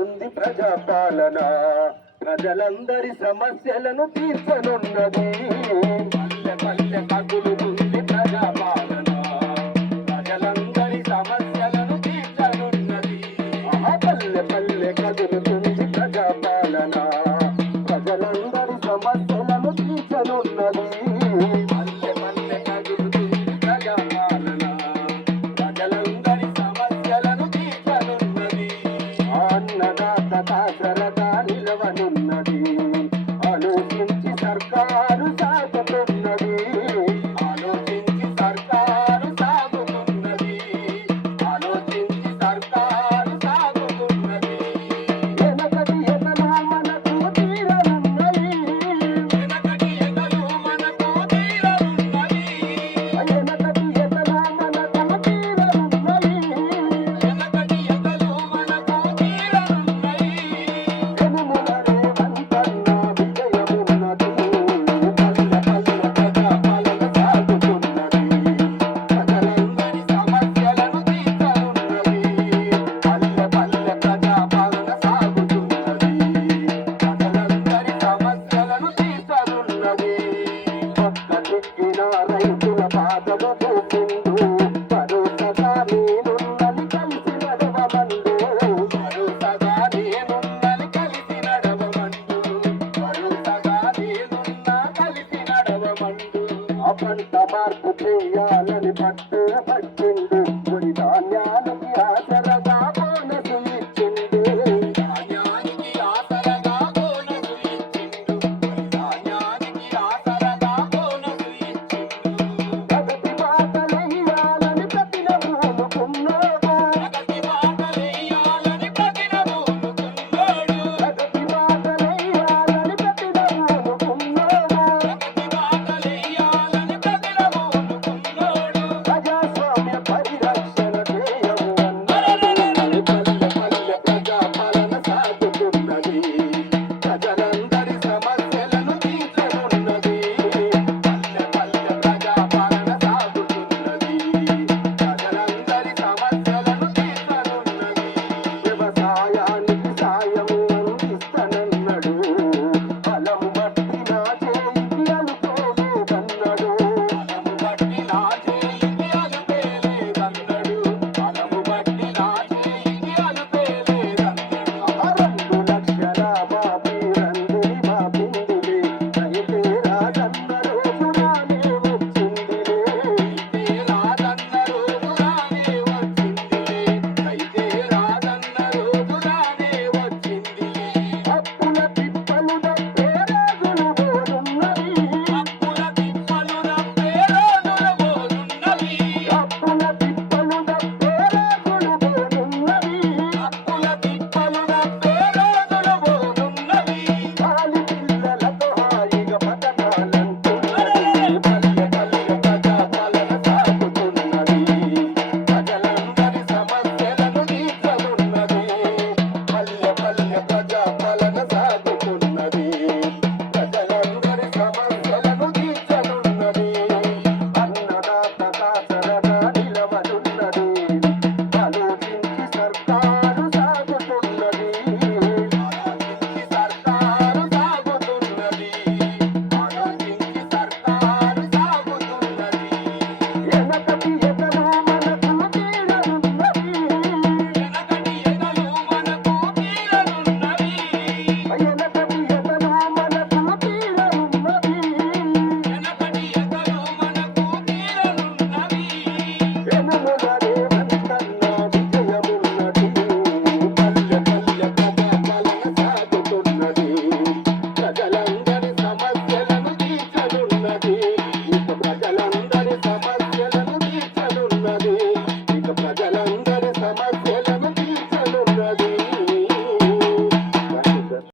ఉంది ప్రజాపాలన. ప్రజలందరి సమస్యలను తీర్చనున్నది. పల్లె పల్లె పగులు ప్రజలందరి సమస్యలను తీర్చనున్నది. పల్లె పల్లె కదులుతుంది పంట మార్పు చేయాలని పట్టు పట్టింది